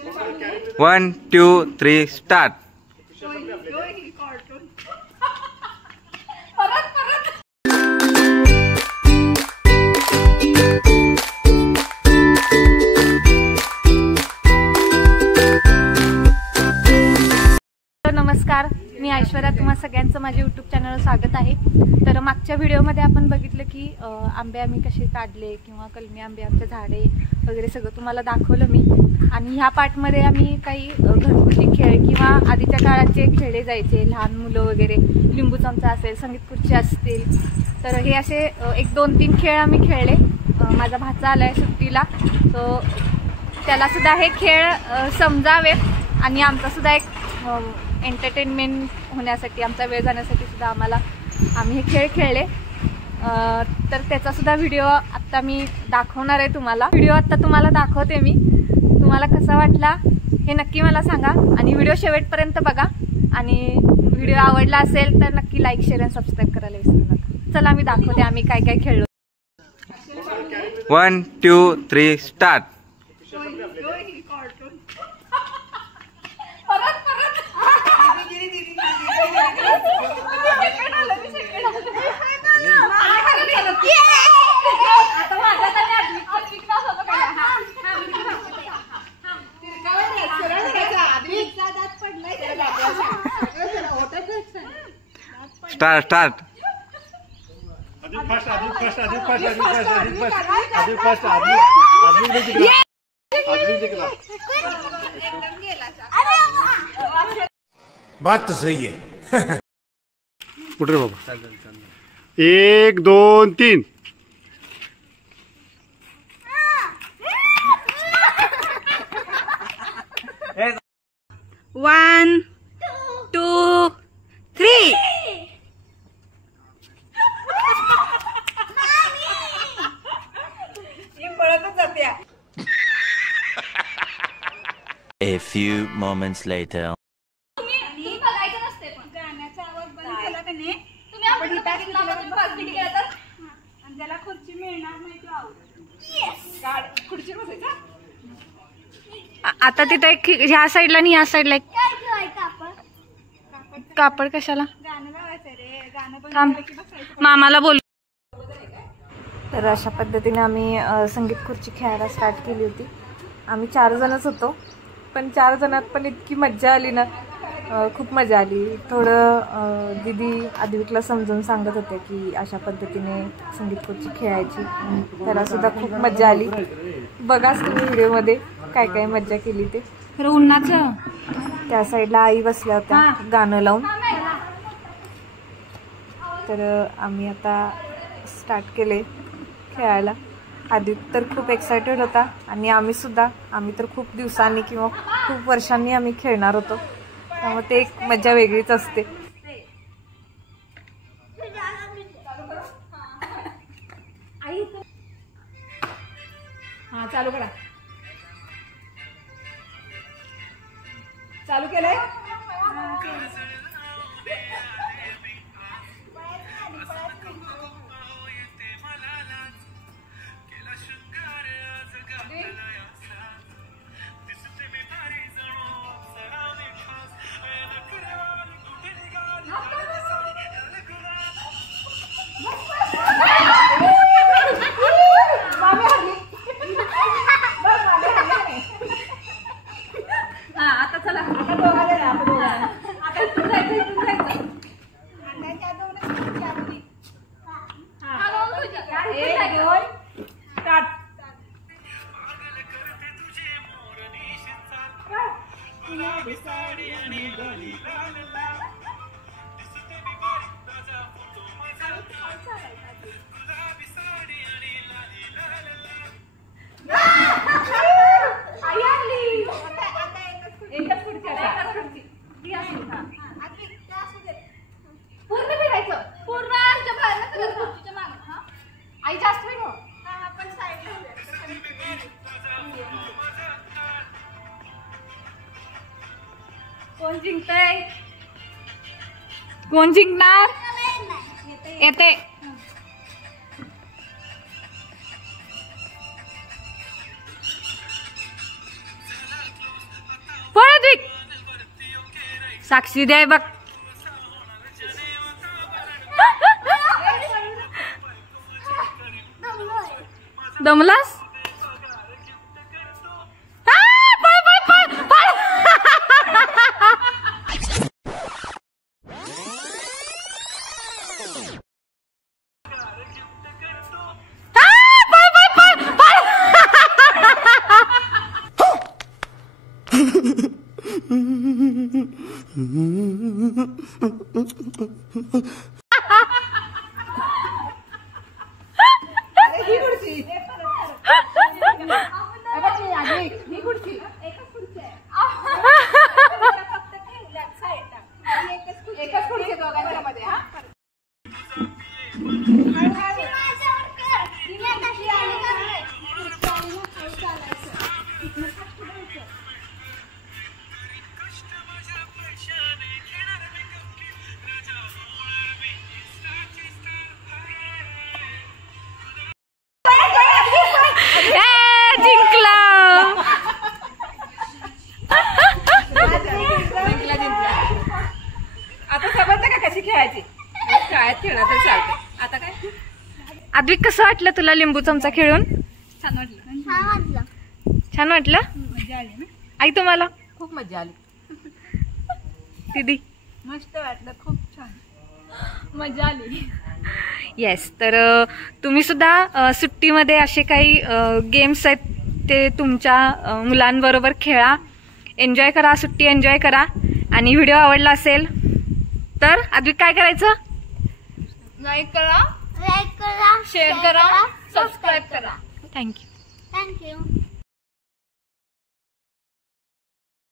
1 2 3 start. नमस्कार, मी ऐश्वर्या. तुम्हा सगळ्यांचं माझ्या यूट्यूब चॅनलवर स्वागत आहे. तर मागच्या व्हिडिओमध्ये आपण बघितलं की आंबे आम्ही कसे काढले किंवा कलमी आंबे, आमच्या झाडे वगैरे सगळं तुम्हाला दाखवलं मी. आणि ह्या पार्टमध्ये आम्ही काही घरगुती खेळ किंवा आधीच्या काळाचे खेळले जायचे, लहान मुलं वगैरे, लिंबू चमचा असेल, संगीत खुर्ची असतील, तर हे असे 1 2 3 खेळ आम्ही खेळले. माझा भाचा आला आहे सुट्टीला, तो त्यालासुद्धा हे खेळ समजावेत आणि आमचासुद्धा एक एंटरटेनमेंट होण्यासाठी, आमचा वेळ जाण्यासाठी सुद्धा आम्ही हे खेळ खेळले. तर त्याचासुद्धा व्हिडिओ आत्ता मी दाखवणार आहे तुम्हाला. व्हिडिओ आत्ता तुम्हाला दाखवते मी. तुम्हाला कसा वाटला हे नक्की मला सांगा आणि व्हिडिओ शेवटपर्यंत बघा. आणि व्हिडिओ आवडला असेल तर नक्की लाईक, शेअर आणि सबस्क्राईब करायला विसरू नका. चला मी दाखवते आम्ही काय काय खेळलो. 1 2 3 स्टार्ट. स्टार्ट. बात तो सही है. कुठे बाबा? 1 2 3. One, 2, 3. A few moments later. आता तिथं एक ह्या साईडला आणि ह्या साईडला एक कापड कशाला मामाला बोल. तर अशा पद्धतीने आम्ही संगीत खुर्ची खेळायला स्टार्ट केली होती. आम्ही 4 जणच होतो, पण 4 जणात पण इतकी मज्जा आली ना, खूप मजा आली. थोडं दीदी आद्विकला समजून सांगत होते की अशा पद्धतीने संगीत खुर्ची खेळायची. त्यालासुद्धा खूप मज्जा आली. बघाच तुम्ही व्हिडिओमध्ये काय काय मज्जा केली ते. उन्हाचं त्या साईडला आई बसल्या होत्या गाणं लावून. तर आम्ही आता स्टार्ट केले खेळायला. आधी तर खूप एक्सायटेड होता आणि आम्ही तर खूप दिवसांनी किंवा खूप वर्षांनी आम्ही खेळणार होतो, त्यामुळे ते एक मजा वेगळीच असते. चालू करा. चालू केलंय. आता चला, आता इथून जायचं. पूर्ण फिरायचं, पूर्ण आई जास्त वेळ हो. आपण साईडला कोण जिंकतंय? कोण जिंकणार? येते. साक्षी द्याय बघ. दमलास? पळ पळ पळ पळ. आद्विक कसं वाटलं तुला लिंबू चमचा खेळून? छान वाटलं. छान वाटलं? मजा आली ना? आई तुम्हाला? खूप मजा आली. दीदी? मस्त वाटलं. खूप छान मजा आली. येस. तर तुम्ही सुद्धा सुट्टीमध्ये असे काही गेम्स आहेत ते तुमच्या मुलांबरोबर खेळा, एन्जॉय करा, सुट्टी एन्जॉय करा. आणि व्हिडिओ आवडला असेल तर आद्विक काय करायचं? लाईक करा, शेअर करा, शेअर करा, सबस्क्राईब करा. थँक्यू. थँक्यू.